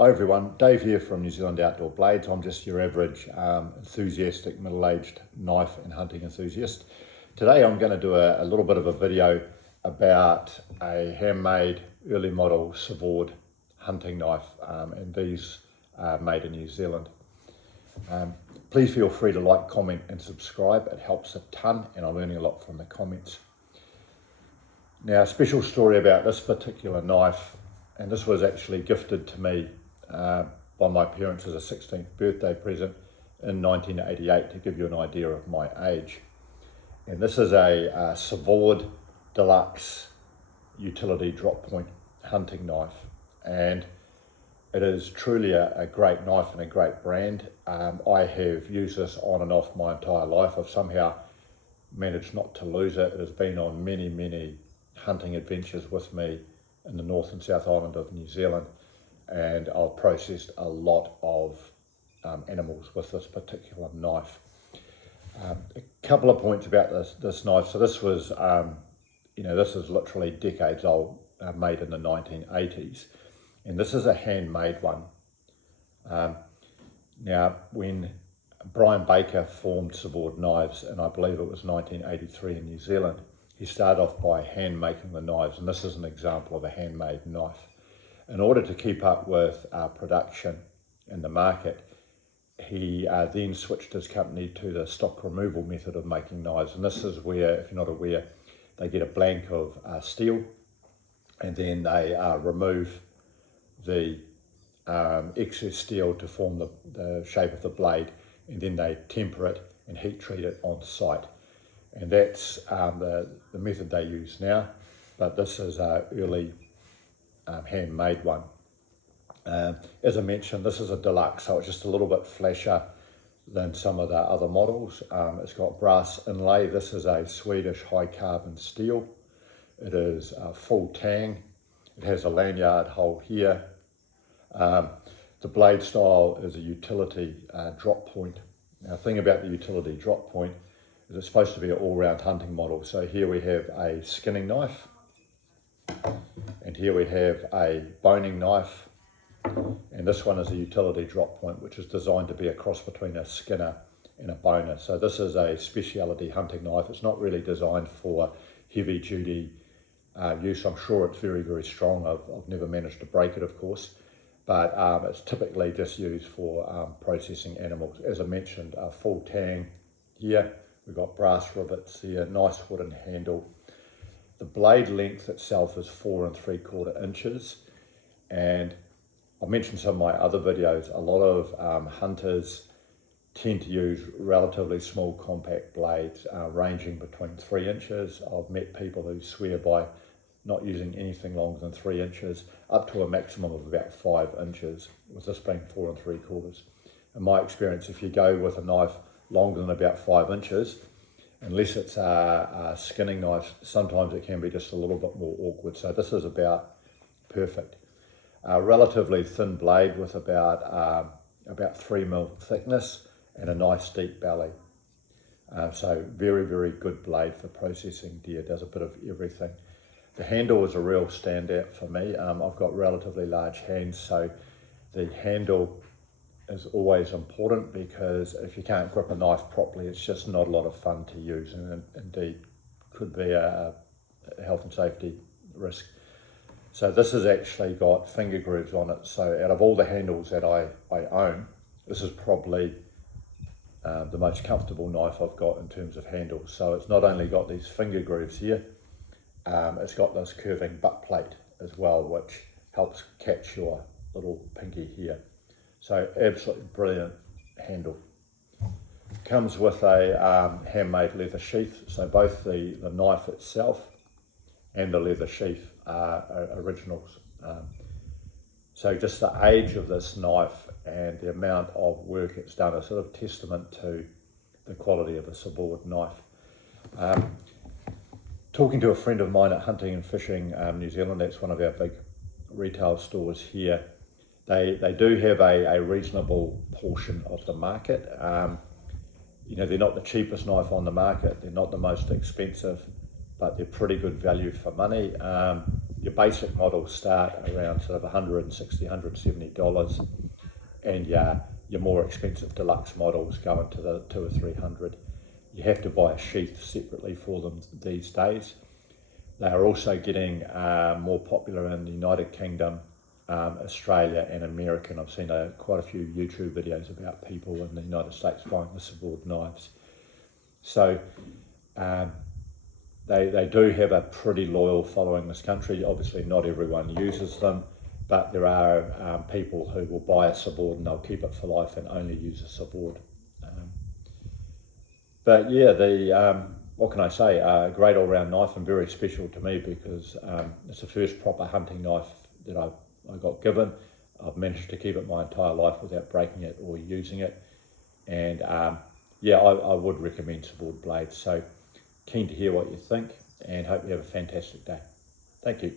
Hi everyone, Dave here from New Zealand Outdoor Blades. I'm just your average enthusiastic middle-aged knife and hunting enthusiast. Today I'm going to do a little bit of a video about a handmade early model Svord hunting knife, and these are made in New Zealand. Please feel free to like, comment and subscribe. It helps a ton and I'm learning a lot from the comments. Now, a special story about this particular knife, and this was actually gifted to me by my parents as a 16th birthday present in 1988, to give you an idea of my age. And this is a Svord Deluxe utility drop point hunting knife, and it is truly a great knife and a great brand. I have used this on and off my entire life. I've somehow managed not to lose it. It has been on many hunting adventures with me in the North and South Island of New Zealand, and I've processed a lot of animals with this particular knife. A couple of points about this knife. So this was, this is literally decades old, made in the 1980s, and this is a handmade one. Now, when Brian Baker formed Svord Knives, and I believe it was 1983 in New Zealand, he started off by hand making the knives, and this is an example of a handmade knife. In order to keep up with production in the market, he then switched his company to the stock removal method of making knives. And this is where, if you're not aware, they get a blank of steel, and then they remove the excess steel to form the shape of the blade, and then they temper it and heat treat it on site. And that's the method they use now, but this is an early handmade one. As I mentioned, this is a deluxe, so it's just a little bit flasher than some of the other models. It's got brass inlay. This is a Swedish high carbon steel. It is full tang. It has a lanyard hole here. The blade style is a utility drop point. Now, the thing about the utility drop point is it's supposed to be an all-round hunting model. So here we have a skinning knife, and here we have a boning knife, and this one is a utility drop point, which is designed to be a cross between a skinner and a boner. So this is a speciality hunting knife. It's not really designed for heavy duty use. I'm sure it's very strong. I've never managed to break it, of course, but it's typically just used for processing animals. As I mentioned, full tang here. We've got brass rivets here, nice wooden handle. The blade length itself is 4 3/4 inches, and I mentioned some of my other videos, a lot of hunters tend to use relatively small compact blades ranging between 3 inches. I've met people who swear by not using anything longer than 3 inches, up to a maximum of about 5 inches, with this being 4 3/4. In my experience, if you go with a knife longer than about 5 inches, unless it's a skinning knife, sometimes it can be just a little bit more awkward. So this is about perfect. A relatively thin blade with about 3 mil thickness and a nice deep belly. So very good blade for processing deer. Does a bit of everything. The handle is a real standout for me. I've got relatively large hands, so the handle is always important, because if you can't grip a knife properly, it's just not a lot of fun to use, and indeed could be a health and safety risk. So this has actually got finger grooves on it. So out of all the handles that I own, this is probably the most comfortable knife I've got in terms of handles. So it's not only got these finger grooves here, it's got this curving butt plate as well, which helps catch your little pinky here. So absolutely brilliant handle. Comes with a handmade leather sheath. So both the knife itself and the leather sheath are originals. So just the age of this knife and the amount of work it's done is sort of testament to the quality of a Svord knife. Talking to a friend of mine at Hunting and Fishing New Zealand, that's one of our big retail stores here. They do have a reasonable portion of the market. They're not the cheapest knife on the market. They're not the most expensive, but they're pretty good value for money. Your basic models start around sort of $160, $170, and your more expensive deluxe models go into the 200 or 300. You have to buy a sheath separately for them these days. They are also getting more popular in the United Kingdom, Australia and America. And I've seen quite a few YouTube videos about people in the United States buying the Svord knives. So they do have a pretty loyal following in this country. Obviously not everyone uses them, but there are people who will buy a Svord and they'll keep it for life and only use a Svord. But yeah, what can I say? A great all-round knife, and very special to me because it's the first proper hunting knife that I got given. I've managed to keep it my entire life without breaking it or using it. And yeah, I would recommend Svord blades. So keen to hear what you think and hope you have a fantastic day. Thank you.